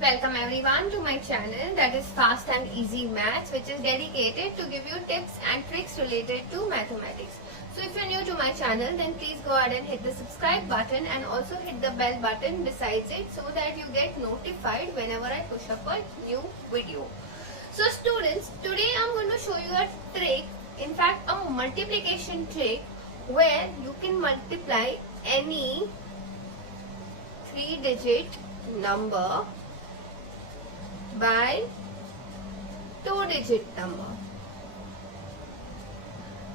Welcome everyone to my channel, that is Fast and Easy Maths, which is dedicated to give you tips and tricks related to mathematics. So if you're new to my channel, then please go ahead and hit the subscribe button and also hit the bell button besides it so that you get notified whenever I push up a new video. So students, today I'm going to show you a trick, in fact a multiplication trick where you can multiply any 3-digit number by 2-digit number.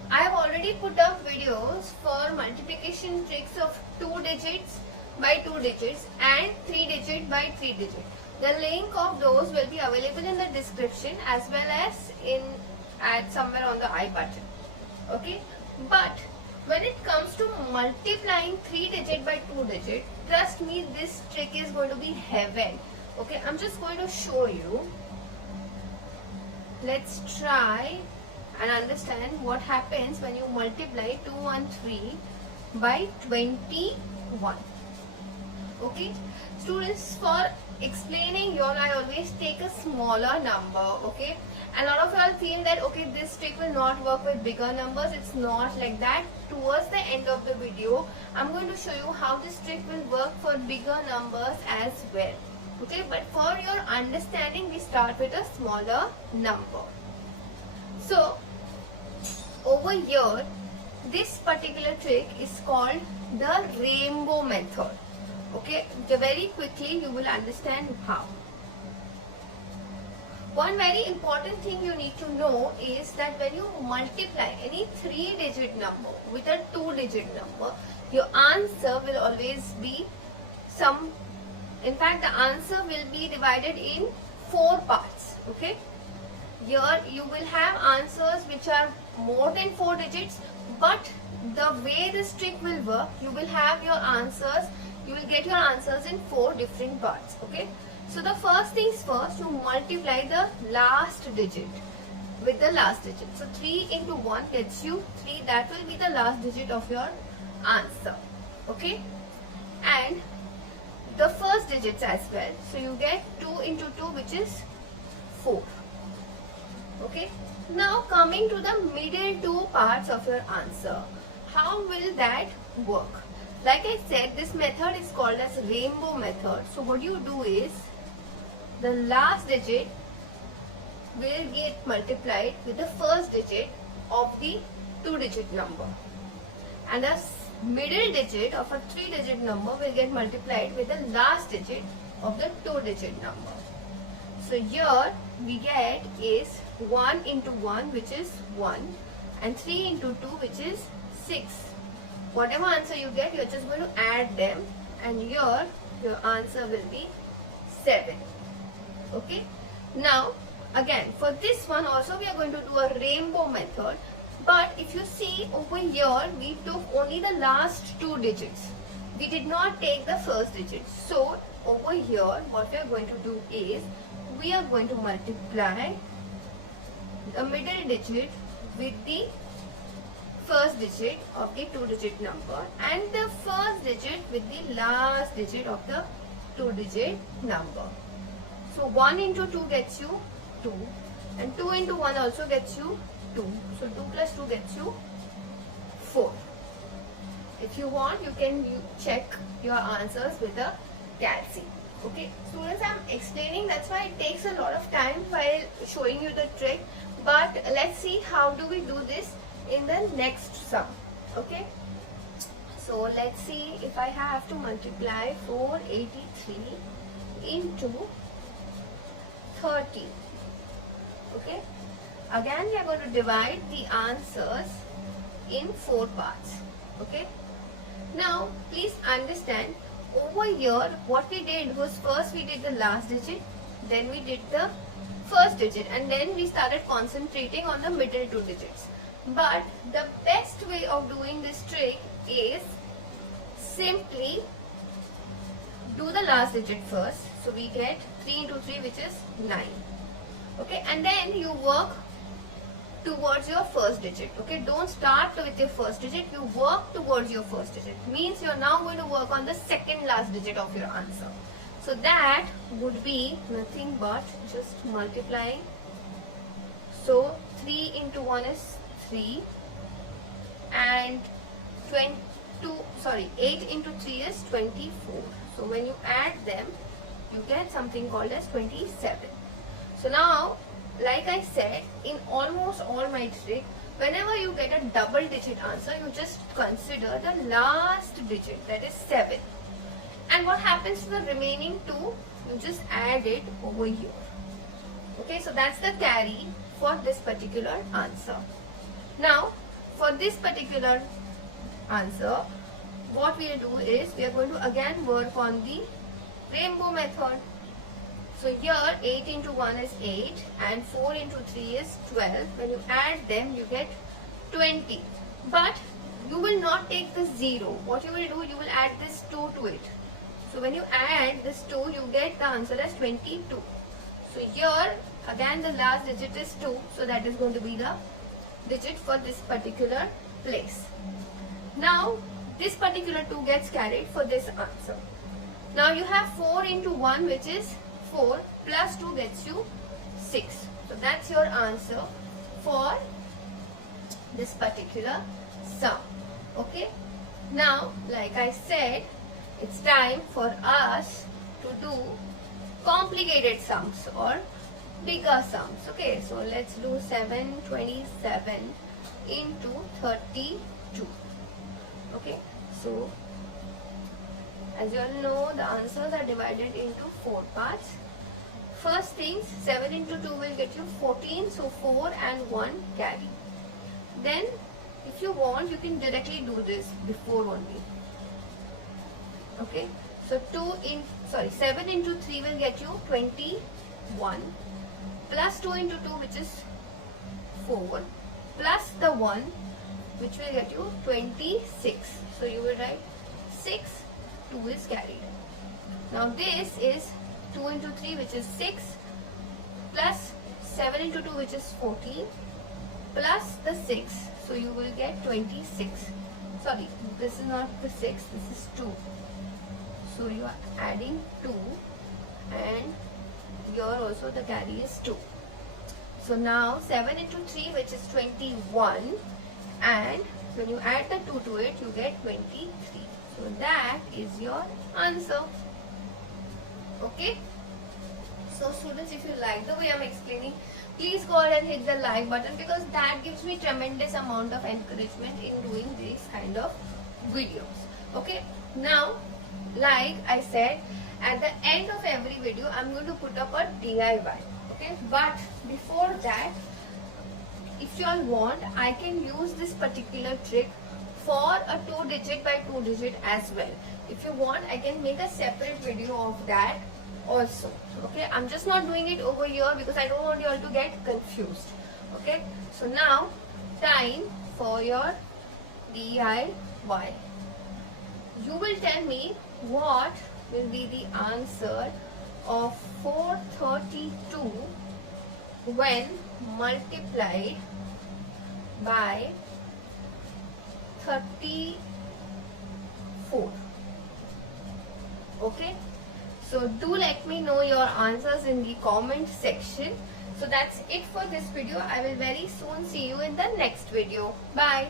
I have already put up videos for multiplication tricks of 2 digits by 2 digits and 3 digit by 3 digit. The link of those will be available in the description as well as at somewhere on the I button. Okay, but when it comes to multiplying 3 digit by 2 digit, trust me, this trick is going to be heaven. Okay, I'm just going to show you. Let's try and understand what happens when you multiply 213 by 21. Okay, students, for explaining you all, I always take a smaller number. Okay, and a lot of you all feel that okay, this trick will not work with bigger numbers. It's not like that. Towards the end of the video, I'm going to show you how this trick will work for bigger numbers as well. Okay, but for your understanding, we start with a smaller number. So over here, this particular trick is called the rainbow method. Okay, very quickly you will understand how. One very important thing you need to know is that when you multiply any 3-digit number with a 2-digit number, your answer will always be in fact the answer will be divided in 4 parts. Okay, here you will have answers which are more than 4 digits, but the way this trick will work, you will have your answers, you will get your answers in 4 different parts. Okay, so the first things first, you multiply the last digit with the last digit. So 3 into 1 gets you 3, that will be the last digit of your answer. Okay, and the first digits as well. So you get 2 into 2, which is 4. Okay, now coming to the middle 2 parts of your answer, how will that work? Like I said, this method is called as rainbow method. So what you do is, the last digit will get multiplied with the first digit of the 2-digit number, and the middle digit of a 3-digit number will get multiplied with the last digit of the 2-digit number. So here we get is 1 into 1, which is 1, and 3 into 2, which is 6. Whatever answer you get, you're just going to add them, and here your answer will be 7. Okay, now again for this one also we are going to do a rainbow method, but if you see over here, we took only the last 2 digits, we did not take the first digit. So over here what we are going to do is, we are going to multiply the middle digit with the first digit of the 2-digit number and the first digit with the last digit of the 2-digit number. So 1 into 2 gets you 2, and 2 into 1 also gets you 2. So 2 plus 2 gets you 4. If you want, you can check your answers with a calci. Okay, students, I'm explaining, that's why it takes a lot of time while showing you the trick, but let's see how do we do this in the next sum. Okay, so let's see if I have to multiply 483 into 30. Okay, again we are going to divide the answers in 4 parts. Okay, now please understand, over here what we did was, first we did the last digit, then we did the first digit, and then we started concentrating on the middle 2 digits. But the best way of doing this trick is simply do the last digit first. So we get 3 into 3, which is 9. Okay, and then you work towards your first digit. Okay, don't start with your first digit, you work towards your first digit. Means you're now going to work on the second last digit of your answer. So that would be nothing but just multiplying. So 3 into 1 is 3 and 8 into 3 is 24. So when you add them, you get something called as 27. So now, like I said, in almost all my trick, whenever you get a double digit answer, you just consider the last digit, that is 7. And what happens to the remaining 2? You just add it over here. Okay, so that's the carry for this particular answer. Now, for this particular answer, what we'll do is we are going to again work on the rainbow method. So here 8 into 1 is 8 and 4 into 3 is 12. When you add them, you get 20. But you will not take the 0. What you will do, you will add this 2 to it. So when you add this 2, you get the answer as 22. So here again the last digit is 2. So that is going to be the digit for this particular place. Now this particular 2 gets carried for this answer. Now you have 4 into 1, which is 4, plus 2 gets you 6. So that's your answer for this particular sum. Okay. Now, like I said, it's time for us to do complicated sums or bigger sums. Okay. So let's do 727 into 32. Okay. So as you all know, the answers are divided into 4 parts. First things, 7 into 2 will get you 14. So 4 and 1 carry. Then if you want, you can directly do this before only. Okay. So 7 into 3 will get you 21. Plus 2 into 2, which is 4. Plus the 1, which will get you 26. So you will write 6. 2 is carried. Now this is 2 into 3, which is 6, plus 7 into 2, which is 14, plus the 6. So you will get 26. Sorry, this is not the 6, this is 2. So you are adding 2 and here also the carry is 2. So now 7 into 3, which is 21, and when you add the 2 to it, you get 23. So that is your answer. Okay. So students, if you like the way I'm explaining, please go ahead and hit the like button, because that gives me tremendous amount of encouragement in doing these kind of videos. Okay. Now, like I said, at the end of every video, I'm going to put up a DIY. Okay. But before that, if you all want, I can use this particular trick for a 2-digit by 2-digit as well. If you want, I can make a separate video of that also. Okay, I'm just not doing it over here because I don't want you all to get confused. Okay, so now time for your DIY. You will tell me what will be the answer of 432 when multiplied by 34. Okay, so do let me know your answers in the comment section. So that's it for this video. I will very soon see you in the next video. Bye.